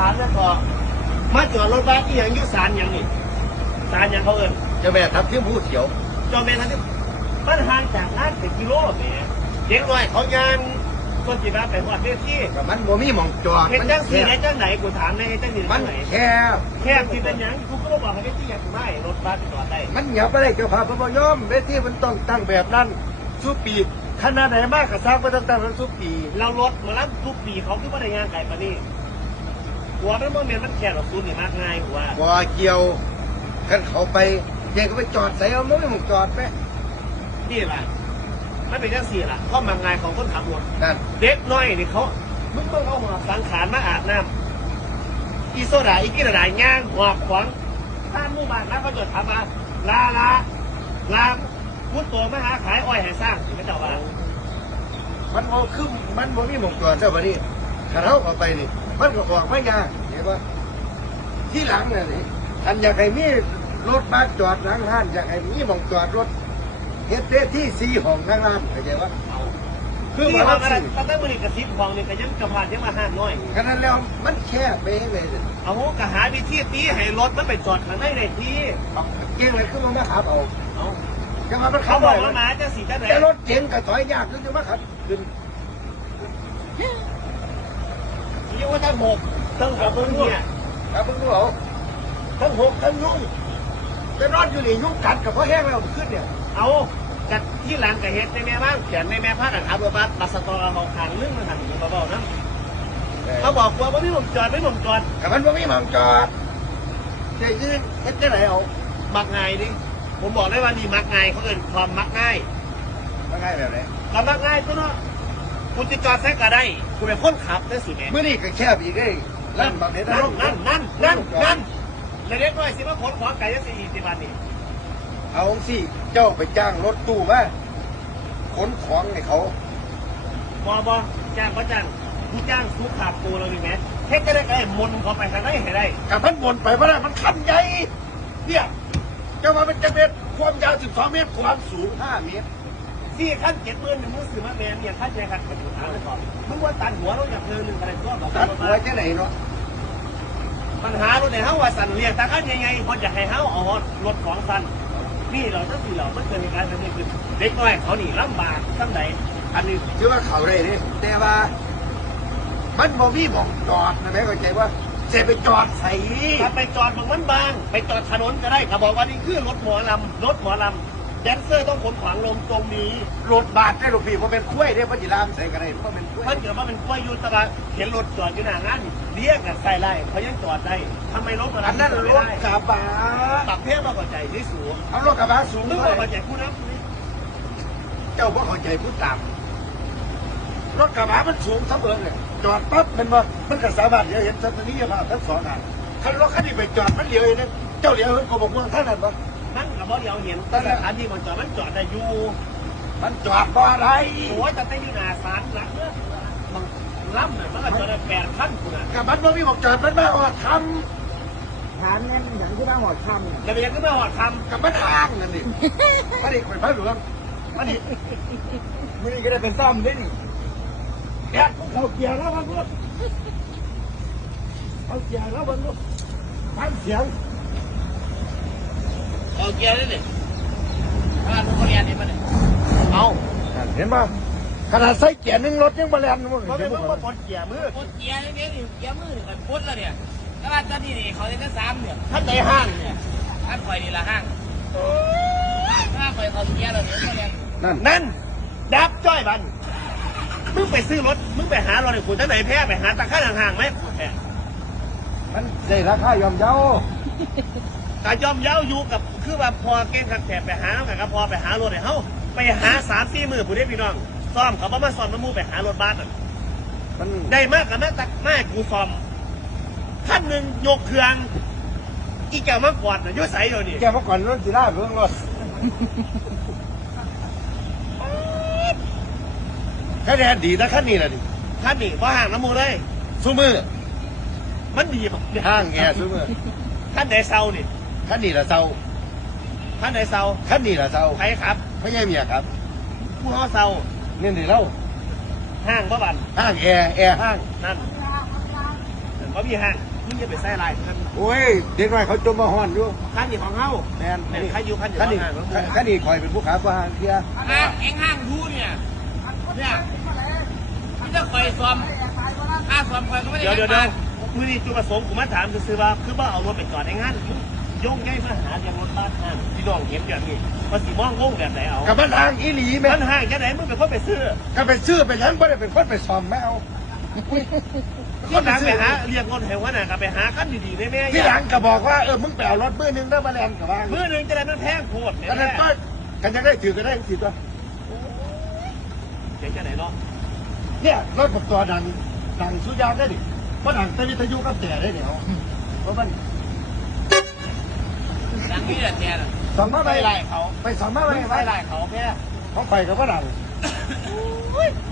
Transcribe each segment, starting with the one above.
ถามแล้วก็มาจอดรถบัสที่ยังอยุสารหยังนี่สารหยังเขาเอินเจ้าแม่ทับทิมผู้เขียวเจอแม่ทันทีมันห่างจากร้านเป็นกิโลแหมเด็กน้อยเขายานคนจีบ้าไปหอดเวทีกับมันบ่มีหม่องจอดเห็นมันจังแคสีบไหนจังไหนกูถามในจังสีมัจันงไหนแคบแคบที่เป็นหยังกูก็บอกให้เวทียังไม่รถบัสจอดได้มันอย่าไปได้เจ้าภาพพยอมเวทีมันต้องตั้งแบบนั้นสู้ปีขนาดไหนมากกับสร้างไปต้องตั้งนั้นสู้ปีเรารถมารับทุกปีเขาคือว่าได้งานไก่ปะนี่ หัวมันโมเมนมันแค่หรอกซูนนี่มากง่ายหัวบ่เกี่ยวกันเขาไปเจ๊ก็ไปจอดใส่เอาไม่หม่องจอดไหมนี่แหละมันเป็นจังสี่ล่ะข้อมางานของคนขับรถนั่นเด็กน้อยนี่เขามึงต้องเอาหัวสังขารมาอาบน้ำอีโซดาอีกินดาย่างหัวขวางท่านหมู่บ้านแล้วก็จดทำมาลาลาลาพุทตัวมาหาขายอ้อยให้สร้างที่พระเจ้าว่ามันบ่คือมันบ่มีหม่องจอดเจ้าบัดนี้ถ้าเราเข้าไปนี่ มันก็ออกไม่ยากเห็นป่ะที่หลังน่ะนี่อันอยากให้มีรถบัสจอดหลังห้านอยากให้มีหม่องจอดรถเฮ็ดเวทีสี่ห้องนั่งร้านเข้าใจว่าคือว่าอะไรตั้งแต่มือกับซิปของเนี่ยก็ยังกระพานยังมาห้าน้อยขนาดแล้วมันแค่ไปเองเลยเอากระหาวิธีตีให้รถมันไปจอดข้างในได้ที่เอาเก่งเลยคือมันมาขับเอาเอาจังหวะมันเขาขับบออกกว่าว่าหมาจะสีจะไหนแต่รถเก๋งกับถอยยากคือจะมาขับขึ้น ยี่ ว่าทั้งหกทั้งหกเนี่ยครับมึงดูเอาทั้งหกทั้งยุ่งแต่นอนอยู่นี่ยุ่งกัดกับพ่อแห้งแล้วขึ้นเนี่ย เอากัดที่หลังกับเฮ็ดในแม่บ้านเขียนในแม่พักอันอับบัตบัสตอเอาขางลึ่งมันหันมาบอกนะเขาบอกว่าไม่หนุ่มจอดไม่หนุ่มจอดแต่มันบ่มีหมองจอดจะยืนเฮ็ดจะไหนเอามักง่ายดิผมบอกได้ว่านี่มักง่ายเขาเอินความมักง่ายมาง่ายแบบไหนความมักง่ายตัวเนาะคุณจะจอดแท้ก็ได้ คุณเป็นคนขับได้สิแม่เมื่อนี้ก็แคบอีกได้ลั่นแบบนี้นั่นนั่นนั่นนั่นนั่นในเด็กน้อยสิมาขนของไก่ยังสี่สิบวันนี่เอาสิเจ้าไปจ้างรถตู้มาขนของให้เขาบอบอจ้างก็จ้างผู้จ้างทุกขาดตัวเราดีไหมแค่ก็ได้ไอ้มนเขาไปทางไหนให้ได้กับมันวนไปเพราะอะไรมันคันใหญ่เนี่ยเจ้าว่ามันจะเป็นความยาว 12 เมตร ความสูง 5 เมตร ที่ขั้นเจ็ดหมื่นหนึ่งมือสื่อมาแมนเนี่ยขั้นใจขัดกระดูกหางเลยก่อนมึงว่าตันหัวเราอยากเจอหนึ่งอะไรก็แบบตัดหัวจะไหนเนาะปัญหารถในเฮาว่าสันเรียกตาขั้นยังไงพออยากให้เฮาเอารถของสันนี่เราต้องสิเราไม่เคยมีการทำนี่คือเด็กน้อยเขานี่ลำบากทั้งไหนอันนี้ชื่อว่าเขาได้นี่แต่ว่า มันบ่มีหม่องจอดนะแม่เข้าใจว่าจะไปจอดใส่ถ้าไปจอดบางมันบาง ไปจอดถนนก็ได้เขาบอกว่านี่คือรถหมอลำรถหมอลำ แดนเซอร์ต้องขนขวางลมตรงนี้รถบาดได้หรอกพี่เพราะเป็นกล้วยได้เพราะจิรามใส่กันได้เพราะเป็นกล้วยเพิ่นเกิดมาเป็นกล้วยอยูแตะวันเห็นรถจอดอยู่หน้างานเรียกกันใส่ไล่เขายังจอดได้ทำไมรถอันนั้นจอดรไม่ถได้กระบะตักเพี้ยมากกว่าใจที่สูงเอารถกระบะสูงมึงเลมากกว่ายใจผู้นั้นเจ้าพ่เข้าใจผู้ต่ำรถกระบะมันสูงเสมอเลยจอดปั๊บมันว่ามันก็สามารถเลี้ยวเห็นทัศนียภาพทั้งสองอันคันรถคันนี้ไปจอดมันเลี้ยวเองนะเจ้าเลี้ยวเห็นก็บอกว่าท่านนั้นปะ นั่งกับบ่เดียวเห็นแต่สถานที่มันจอดมันจอดได้อยู่มันจอดบ่อะไรโอ้ยแต่แต่อยู่หน้าศาลหลังเนี่ยมันล้ำเนี่ยมันก็จอดได้แปดขั้นคุณอะกับมันว่ามีบอกจอดมันมาออดทถามเงินอย่างที่บ้านหอดคจะเรียนขึ้นมาหอดคำกับมันห่างนั่นดิมันอีกคนพระหลวงมันอีกำมื่อนี้ก็ได้เป็นซ่อมด้วยนี่เนี่ยเขาเกียร์แล้วมันพูดเอาเกียร์แล้วมันก็ทำเสียงำ เอาเกียร์ได้เลยถ้าทุกคนเรียนนี่มันเอาเห็นป่ะขนาดใส่เกียร์หนึ่งรถยังมาแล่นมันเพราะเป็นมึงมาปลดเกียร์มือปดเกียร์นี่นี่เกียร์มือกันพุดแล้วเนี่ยแต่ว่าตอนนี้นี่เขาจะได้สามเนี่ยท่านในห้างเนี่ยท่านคอยนี่ละห้างถ้าคอยเขาเกียร์เราเนี่ยเขาเรียนนั่นนั่นดับจ้อยบันมึงไปซื้อรถมึงไปหารถไอ้คุณท่านไหนแพ้ไปหาตะข้างห่างๆไหมแพ้มันได้ราคายอมเยา กายอมเย้าอยู่กับคือว่าพอเก่งขัดแถบไปหากับก็พอไปหารถไอ้เฮาไปหาสามสี่มือผู้เด็พี่น้องซ่อมเขาบ่มาซ่อมน้ำมูไปหารถบัสน่ะมันได้มากกับแม่ตักแม่กูซ่อมท่านหนึ่งยกเครื่องอีแก้วมากอดน่ะอยุ่ใสเดี๋ยวนี้แกมาก่อนรถจีน่าเพิ่งรถแค่แดนดีนะขั้นนี้แหละดิท่านนี่ว่าห่างน้ำมูเลยซูมือมันดีมากเนี่ยห้างแง่ซูมือท่านไหนเซานี่ ขั้นนี้ละเศร้าท่านไหนเซาขั้นนี้ละเศร้าใครครับไม่ใช่เมียครับผู้เฮาเซานี่นี่เล่าห้างบ่บันห้างแอร์แอร์ห้างนั่นเขามีห้างอย่าไปใส่ลายกันโอ้ยเด็กน้อยเขาจมมาห่อนอยู่คันนี้ของเฮาแมนแม่นใครอยู่คันอยู่คันนี้ข้างหลังคันนี้คอยเป็นผู้ขาประหารเทียห้างเอ็งห้างทูเนี่ยเนี่ยที่จะคอยซ้อมค่าซ้อมคอยก็ไม่ได้เดี๋ยวเดี๋ยวเดี๋ยวมือนี้จุดประสงค์ผมมาถามซื้อๆว่าคือว่าเอารถไปจอดในงาน ย่งง่ายมาหาอย่างรถบ้านห้างพี่น้องเห็นแบบนี้ว่าสีมองงงแบบไหนเอากับมันทางอีหลีแม่มันห้างแค่ไหนมึงเป็นคนไปซื้อก็ไปซื้อไปยังไม่ได้เป็นคนไปซ่อมแม่เอาคนหลังไปหาเรียกรถแถวนั้นน่ะก็ไปหาคันดีๆแม่แม่ที่หลังก็บอกว่าเออมึงไปเอารถมือหนึงได้มาแลนกับว่ามือหนึ่งจะได้มันแพงโคตรกันนั้นก็กันยังได้ถือก็ได้ถือตัวเดี๋ยวจะไหนเนาะเนี่ยรถกับตัวดังดังสุดยางได้ดิเพราะดังแต่วิทยุกับแต่ได้เดี๋ยวเพราะมัน ดังนี่แหละแทนสอมมาไปไปไล่เขาไปสอมมาไปไปไล่เขาแม่เขาไปกับว่าดัง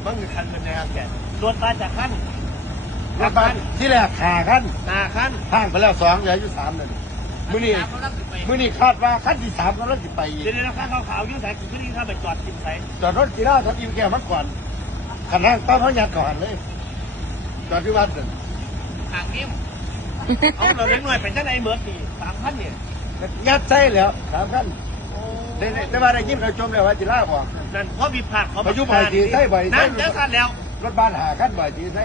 มันคือคันเป็นนะครับแกรถมาจากคันรถบ้านที่แรกขาขั้นหาคันห้างไปแล้วสองเหลืออยู่สามเลยมื้อนี้เขารับไปมื้อนี้คาดว่าขั้นที่สามก็รถจะไปอีกเดี๋ยวนี้คันขาวๆยุ่งสายขึ้นที่ข้าไปจอดกินใส่จอดรถกีฬาทับยิ้มแก้วมันก่อนขันห้างต้อนเขายัดก่อนเลยจอดที่วัดนั่นทางนิ่มเอาเราเล็กหน่อยเป็นเจ้าไหนเมิร์ดนี่สามคันเนี่ย ยัดใส่แล้วสามขั้นได้ได้ได้ว่าได้ยินเขาชมแล้วว่าจีล่าบอกนั่นเพราะมีผักเขาพายุบ่อยดีใช่บ่อยนั่นเจ้าคันแล้วรถบ้านหาขั้นบ่อยทีใส่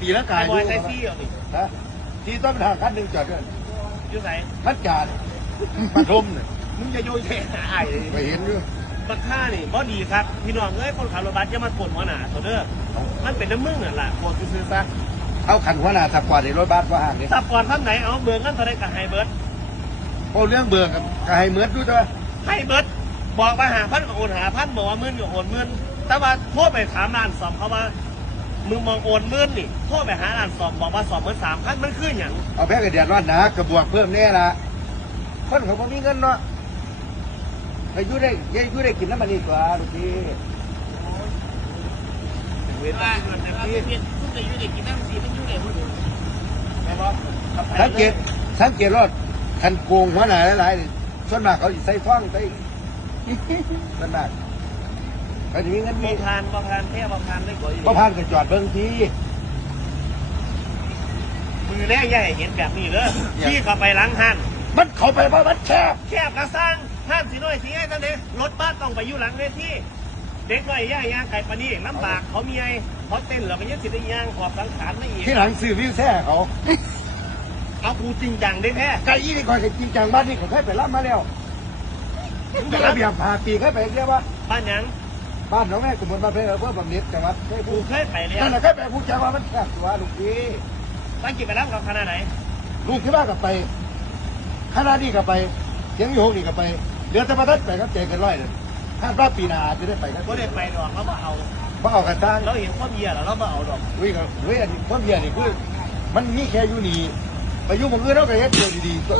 ปีละกายไอ้บอยไซซี่เอาดิฮะทีต้นหาขั้นหนึ่งจอดด้วยยุ่งใส่ขั้นจาดปฐมเนี่ยมึงจะโยนเทหายเลยไปเห็นอยู่บักค่านี่บ่ดีครับพี่น้องเอ้ยคนขับรถบัสจะมาปวดหัวหนาตัวเด้อมันเป็นน้ำมึงนั่นแหละปวดซื้อๆซะเอาขันหัวหน้าสับกวาดในรถบ้านว่าห่างเนี่ยสับก่อนท่านไหนเอาเบืองกันเท่าไรกับไฮเบิร์ด โอ้เรื่องเบื่อกับกายเหมือนด้วยตัวไฮเบิร์ดบอกมาหาพันกับโอนหาพันบอกว่าหมื่นกับโอนหมื่นแต่ว่าโทษไปถามร้านสอบเขาว่ามึงมองโอนหมื่นนี่โทษไปหาร้านสอบบอกว่าสอบเหมือนสามพันมันคืออย่างเอาแพ้กระเดียดร้อนนะกระบวกเพิ่มแน่ละคนเขาบ่มีเงินเนาะไปอยู่ได้ยังอยู่ได้กินน้ำมันนี่กว่าลูกพี่เวเวลาลาเงินเราเต็มเปลี่ที่ยนทุกอย่างอยู่ในกินน้ำสีมันอยู่ในผู้ดูแม่บอกสังเกตสังเกตรถ คันโกงหัวหน้าหลายๆนี่ส่วนมากเขาสิใส่ท่องใส่ส่วนมากเขาจะมีเงินบมีางทานบางทานแค่บางทานได้ก่อยพอผ่านก็จอดเบิ่งที มือแรกใหญ่เห็นแบบนี้เลยที่เขาไปล้างห้านมันเข้าไปเพราะมันแคบแคบกระสร้างห้ามสีน้อยสีไอ้ตั้งเด้รถบ้านต้องไปอยู่หลังเวทีเด็กน้อยย่าย่างไก่ปานนี่ลำบากเขามีไอ้เขาเต้นแล้วก็ยังสิได้ย่างขอบสังขารไม่อีกที่หลังซื้อวิวแท้เขา เอากูจริงจังได้แท้ไก่ยี่นี่คอยจะจริงจังบ้านนี่เขาเคยไปรับมาแล้วเป็นระเบียบพาปีเคยไปเรียกว่า บ้านหยังบ้านน้องแม่สมุนมาเพลอำเภอบางเน็ตจังหวัดเคยกูพูดเคยไปแล้วนั่นแหละเคยไปพูดจังว่ามันแคบตัวลูกพี่ตั้งกี่ไปรับกับคณะไหนลูกที่บ้านกับไปคณะนี้กับไปเสียงโยกนี่กับไปเดือนธรรมทัศน์ไปกับเจกันร้อยเลยคาดว่าปีหนาจะได้ไปกันก็ได้ไปดอกเขามาเอาเพราะเอากันตั้ง เราเห็นข้อเบียร์แล้วเรามาเอาดอก วิ่งกับเฮ้ยอันนี้ความเบียร์นี่คือมันมีแค่อยู่นี่ ไปอยู่หมึงอื่นเราไปเฮ็ดเดียวดีๆก็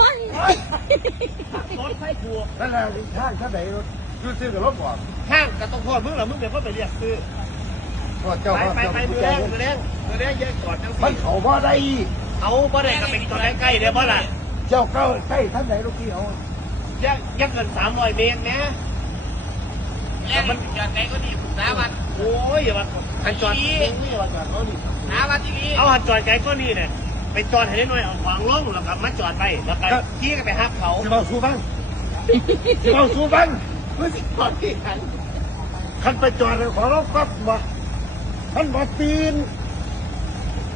รถไฟครัวนั่นแหละทางท่านไหนรถยูซื้อกับรถบ่ห้างก็ต้องโทษมึงเหรอมึงเป็นคนไปเรียกซื้อก็เจ้าไปไปไปมือแรงมือแรงมือแรงเยอะก่อนจังมันสิเขาบ่ได้เอาบ่ได้ก็ไปจอดใกล้ๆเดี๋ยวบ่ล่ะเจ้าเก้าใกล้ท่านไหนลูกพี่เอายังยังเกินสามร้อยเมตรนะแรกมันจอดไกลก็ดีผมน้าวัดโอ้ยอย่ามาหันจอดนี่อย่ามาจอดเขาดิน้าวัดที่นี่เอาหันจอดไกลก็นี่เนี่ย ไปจอดให้ได้หน่อยเอาขวางลงแล้วกลับมาจอดไปแล้วก็ขี่กันไปฮับเขาสิเอาสู้ฟังสิเอาสู้ฟังเพื่อสิจอดที่หันคันไปจอดเลยขอร้องปั๊บมาท่านบ่ตีน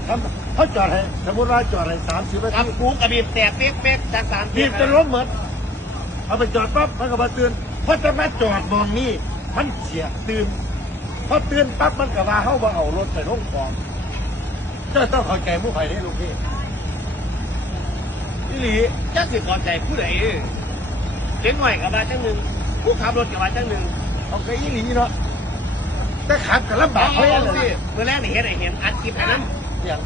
ท่านเขาจอดให้สมมติว่าจอดให้สามสิบนากับทีกูกระบีบแตกเป๊กเป๊กจากสามบีบจนล้มหมดเอาไปจอดปั๊บมันก็มาเตือนเพราะจะมาจอดมองนี่มันเสียตื่นพอเตือนปั๊บมันก็ว่าเขาบ่เอารถใส่ลงของเจ้าต้องเข้าใจผู้ใครได้ลูกพี่อีหลีจักสิก่อนใจผู้ใดเด็กหน่อยกับมาจังหนึ่งผู้ขับรถกับมาจังหนึ่งเอาใจอีหลีเนาะแต่ขับกับลำบากเขาเขาเออย่างงสินี้เมื่อแรกนี่เห็นไอ้เห็นอัดคลิปไอ้นั้นอย่าง